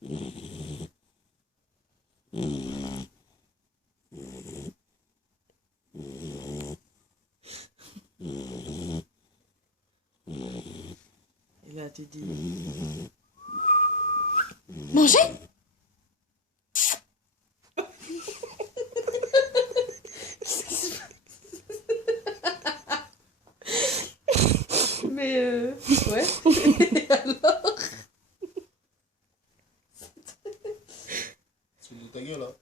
Et là, tu dis... Manger? Mais ouais. Et alors? Tu me ta gueule, là.